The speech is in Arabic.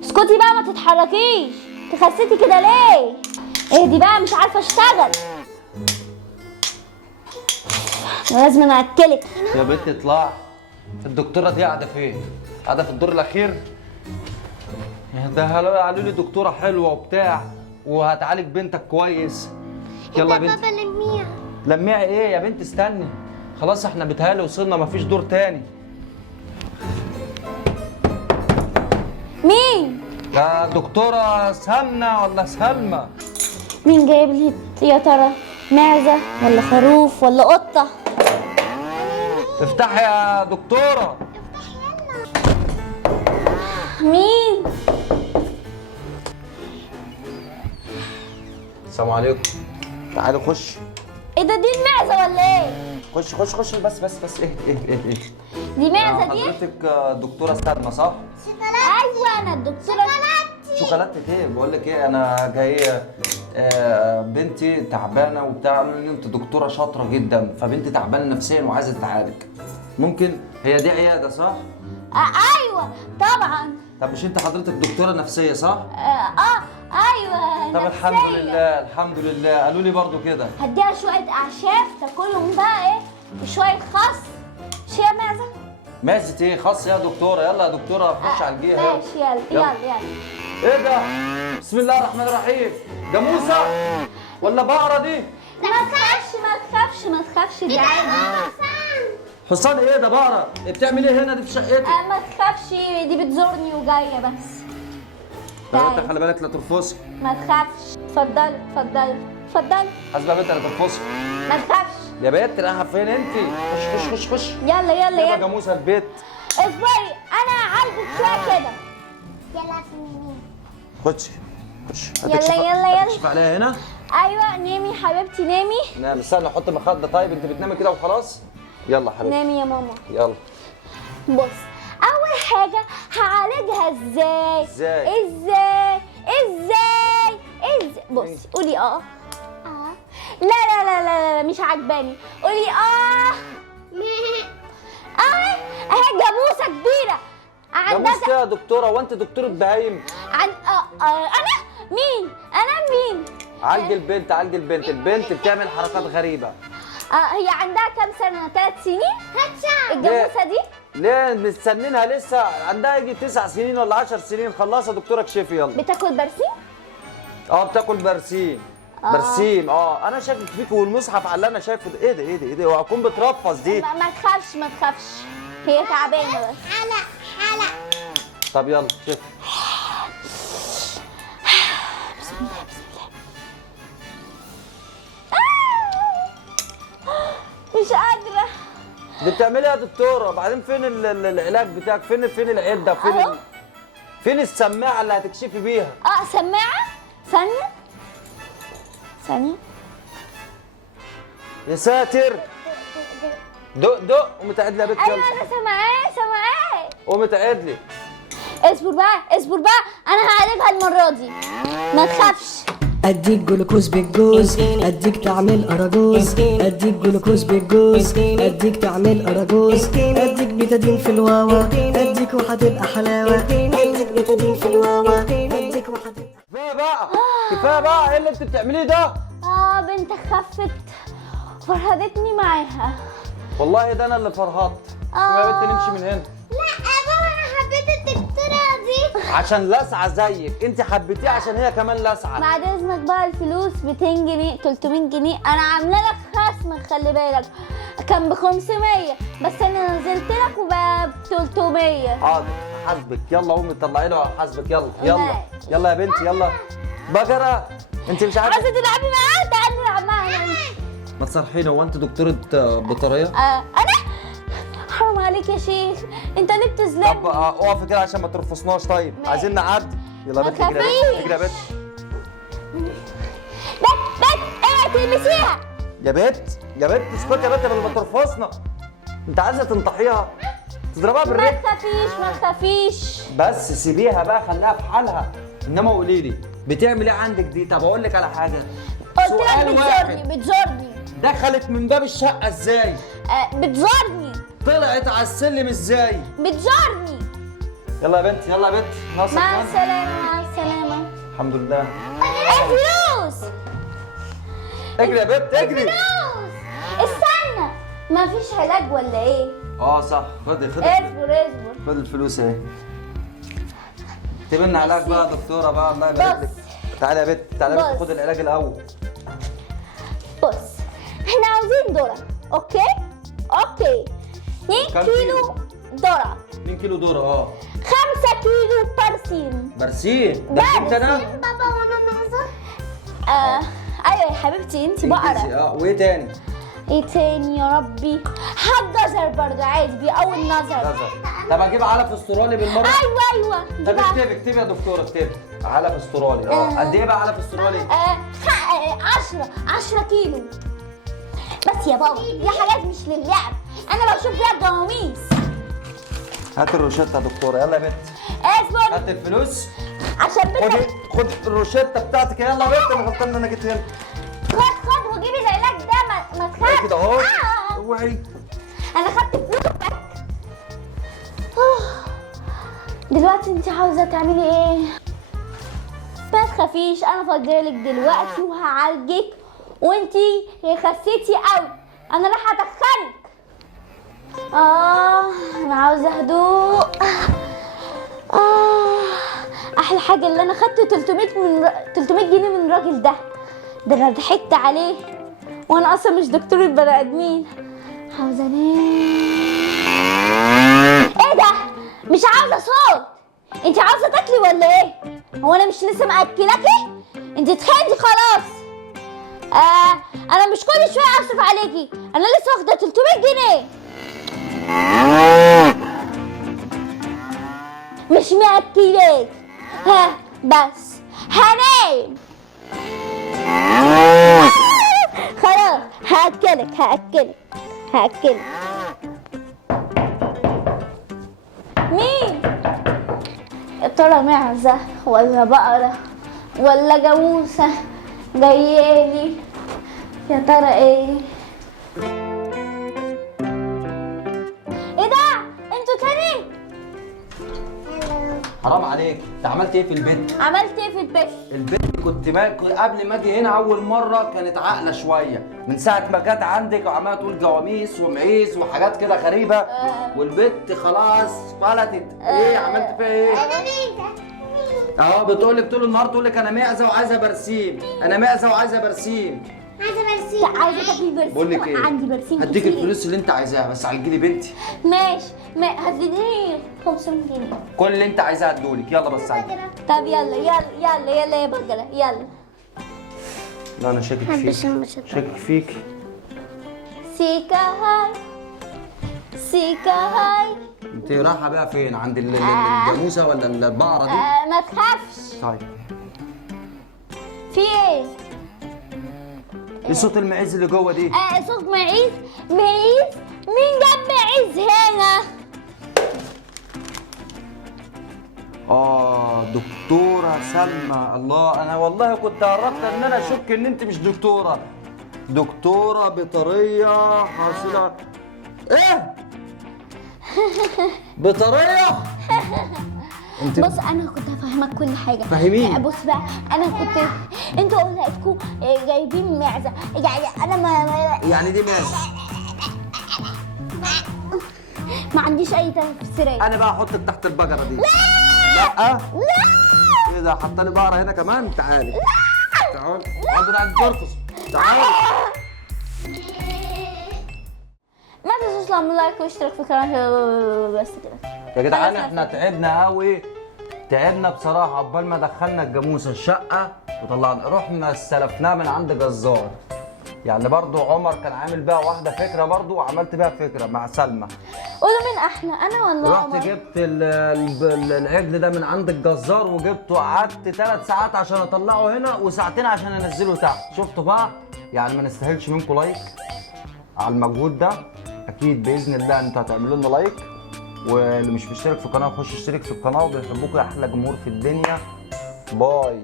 اسكتي بقى ما تتحركيش، تخسيتي كده ليه؟ اهدي بقى مش عارفه اشتغل. لازم اكلك. يا بنت اطلع. الدكتوره دي قاعده فين؟ قاعده في الدور الاخير؟ ده قالوا لي دكتوره حلوه وبتاع وهتعالج بنتك كويس. يلا يا بنت. بابا لميها. لميع ايه يا بنت؟ استني خلاص احنا بيتهيألي وصلنا مفيش دور تاني. مين؟ ده دكتوره سمنه ولا سلمى؟ مين جايب لي يا ترى؟ معزه ولا خروف ولا قطه؟ افتحي يا دكتوره. مين؟ السلام عليكم. تعالي خش. ايه ده؟ دي المعزه ولا ايه؟ خش خش خش بس ايه دي معزه دي؟ حضرتك دكتوره سلمى صح؟ ايوه انا الدكتوره. شوكولاتة ايه؟ بقول لك ايه، انا جاي بنتي تعبانه وبتاع، قالوا لي ان انت دكتوره شاطره جدا، فبنتي تعبانه نفسيا وعايزه تتعالج. ممكن هي دي عياده صح؟ ايوه طبعا. طب مش انت حضرتك دكتوره نفسيه صح؟ ايوه طب نفسية. الحمد لله الحمد لله، قالوا لي برضو كده. هديها شويه اعشاب تاكلهم بقى ايه وشويه خس. مش هي معزه؟ ماشي ايه خاص يا دكتوره؟ يلا يا دكتوره خش على الجيه. ماشي يلا. ايه ده؟ بسم الله الرحمن الرحيم. جاموسه ولا بقره دي؟ ما تخافش دي عادي. حصان ايه ده؟ بقره؟ بتعمل ايه هنا دي في شقتك؟ ما تخافش دي بتزورني وجايه بس. انت خلي بالك لا ترفصي. ما تخافش. اتفضلي. حاسبه يا بنت لا ترفصي. ما تخافش. يا بنت رايحه فين انت؟ خش يلا يلا جاموسه البيت. اصبري انا هعالجك شويه كده. يلا فين؟ خش يلا. هتكشف عليها هنا؟ ايوه نامي حبيبتي نامي. نعم استنى احط مخده. طيب انت بتنامي كده وخلاص؟ يلا حبيبتي نامي يا ماما. يلا. بص اول حاجه هعالجها ازاي؟ بصي قولي لا مش عجباني. قولي اهي جاموسه كبيره عندها. جاموسه يا دكتوره؟ وانت دكتوره بهايم؟ انا مين؟ عالج البنت البنت بتعمل حركات غريبه. هي عندها كام سنه؟ 3 سنين الجاموسه دي؟ ليه مستنينها لسه؟ عندها يجي 9 سنين ولا 10 سنين. خلصها دكتوره اكشفي يلا. بتاكل برسيم؟ بتاكل برسيم. برسيم انا شاكك فيك والمصحف على اللي انا شايفه ده. ايه ده اوعى تكون بترفص دي. ما تخافش هي تعبانه بس. حلق. طب يلا شوف. بسم الله. مش قادره. دي بتعملي ايه يا دكتوره؟ وبعدين فين العلاج بتاعك؟ فين العده؟ فين السماعه اللي هتكشفي بيها؟ سماعه. ثانيه. يا ساتر. دق قومي تعدلي يا بنت يلا. ايوه انا سامعاه. قومي تعدلي. اصبر بقى انا هعالجها المره دي. ما تخافش. اديك جلوكوز بالجوز، اديك تعمل اراجوز، اديك جلوكوز بالجوز، اديك تعمل اراجوز، اديك بيتادين في الواوا، اديك وهتبقى حلاوه، اديك بيتادين في الواوا، اديك وهتبقى. كفايه بقى ايه اللي انت بتعمليه ده؟ بنت خفت فرهدتني معاها. والله ده انا اللي فرهطت. يا بنت نمشي من هنا. لا بابا انا حبيت الدكتوره دي عشان لسعه زيك. انت حبيتيها عشان هي كمان لسعه. بعد اذنك بقى الفلوس 200 جنيه 300 جنيه انا عامله لك خصم. خلي بالك كان ب 500 بس انا نزلت لك وبقى ب 300. حاضر حاسبك. يلا قومي طلعي له حاسبك. يلا يا بنتي يلا. بقره انت مش عارفه. عايزه تلعبي معاها؟ تعالي نلعب معاها. ما تصرحيني. هو انت دكتوره بطاريه؟ انا حرام عليك يا شيخ انت ليه بتظلمني؟ طب اقفي كده عشان ما ترفصناش. طيب عايزين نعدي. يلا يا بنت اجري يا بنت. بت ايه تلمسيها يا بنت اسكتي يا بنت قبل ما ترفصنا. انت عايزه تنطحيها تضربها بالرجل. ما تخافيش. بس سيبيها بقى خليها في حالها. انما قولي لي بتعمل ايه عندك دي؟ طب اقول لك على حاجه. قلت لك سؤال واحد. بتزورني. دخلت من باب الشقه ازاي؟ بتزورني. طلعت على السلم ازاي؟ بتزورني. يلا يا بنت يلا يا بنت، ناقصك مع كام؟ السلامة مع السلامة. الحمد لله. الفلوس اجري يا بنت اجري. الفلوس. استنى، ما فيش علاج ولا ايه؟ اه صح، خدي اصبر اصبر. خد الفلوس اهي. اكتب لنا علاج بقى يا دكتوره بقى، الله يبارك لك. تعالى يا بنت تعالى يا بنت، بص. خد العلاج الاول. بص، احنا عاوزين ذرة، اوكي؟ اوكي. 2 كام كيلو ذرة، 2 كيلو ذره. اه 5 كيلو برسيم. برسيم ده انت انا. بابا وانا ناقصة. ايوه يا حبيبتي، انت بقرة. اه وايه تاني؟ ايه تاني يا ربي؟ هات جزر برضه عادي، بيقوي النظر. نظر. طب اجيب علف استرالي بالمره؟ ايوه طب جيبها. اكتبي يا دكتوره اكتبي علف استرالي. قد ايه بقى علف استرالي؟ 10 كيلو بس يا بابا، دي حاجات مش للعب، انا بشوف فيها الجواميس. هات الروشته يا دكتوره، يلا يا بنت. اصبر هات الفلوس. عشان بنتك. خد الروشته بتاعتك، يلا يا بنت. انا غلطان ان انا جيت هنا. خد وجيب العلاج ده، ما تخافش. كده اهو. آه. اوعي. انا خدت فلوسك. دلوقتي انت عاوزه تعملي ايه؟ ما تخافيش، انا فاضيلك دلوقتي وهعالجك، وانتي خسيتي قوي، انا راح ادخلك. انا عاوزه هدوء. احلى حاجه اللي انا خدت 300 جنيه من الراجل ده انا ضحكت عليه، وانا اصلا مش دكتور البني ادمين. عاوزه انام. ايه ده؟ مش عاوزه صوت. انت عاوزه تاكلي ولا ايه؟ هو انا مش لسه مأكلاكي؟ انت اتخنتي خلاص. انا مش كل شويه اصرف عليكي، انا لسه واخده 300 جنيه. مش مأكلاك. بس هنام. خلاص هأكلك. مين؟ يا ترى معزة ولا بقرة ولا جاموسة جايالي؟ يا ترى ايه؟ ايه ده؟ انتوا تاني؟ حرام عليك، انت عملت ايه في البيت؟ عملت ايه في البيت؟ البيت كنت قبل ما اجي هنا اول مره كانت عاقله شويه، من ساعه ما جت عندك وعماله تقول جواميس ومعيز وحاجات كده غريبه، والبيت خلاص فلتت. ايه عملت فيها ايه؟ انا ميزة. اهو بتقول لك طول النهار تقول لك انا معزه وعايزه برسيم، انا معزه وعايزه برسيم. عايزة برسيم. عايزه تاكلي برسيم؟ بقول لك ايه؟ عندي برسيم هديك كتير. الفلوس اللي انت عايزاها، بس عالجيلي بنتي. ماشي، هتديني 500 جنيه. كل اللي انت عايزاه هديهولك، يلا بس عالجيلي. طب يلا يا بجلة يلا. لا انا شاكك فيك، شاكك فيك. سيكا هاي. انت رايحه بقى فين؟ عند الجاموسه ولا البقره دي؟ ما تخافش. طيب في ايه؟ ايه صوت المعز اللي جوه دي؟ صوت معيز. مين جاب معيز هنا؟ دكتورة سلمى. الله، انا والله كنت قربت ان انا اشك ان انت مش دكتورة. دكتورة بطارية حاصلة. ايه؟ بطارية؟ بص، انا كنت هفهمك كل حاجه. فهميني. بص بقى، انا كنت انتوا لقيتكم جايبين معزه، يعني انا ما يعني دي معزة. ما عنديش اي تفسيرات. انا بقى احطك تحت البقرة دي. لا ايه ده؟ حاطه لي بقرة هنا كمان؟ تعالي تعالي تعالي ترقص. تعالي. ما تنسوش تعملوا لايك واشترك في القناه بس كده يا جدعان احنا تعبنا قوي، تعبنا بصراحه عقبال ما دخلنا الجاموسه الشقه وطلعنا، رحنا استلفناها من عند جزار. يعني برضو عمر كان عامل بيها واحده فكره برضو، وعملت بيها فكره مع سلمى. قولوا مين احلى، انا ولا رحت عمر؟ جبت العجل ده من عند الجزار وجبته، قعدت 3 ساعات عشان اطلعه هنا وساعتين عشان انزله تحت. شفتوا بقى؟ يعني ما نستاهلش منكم لايك على المجهود ده. اكيد باذن الله انتوا هتعملوا لنا لايك، واللي مش مشترك في القناه يخش يشترك في القناه، وبنحبكم يا احلى جمهور في الدنيا. باي.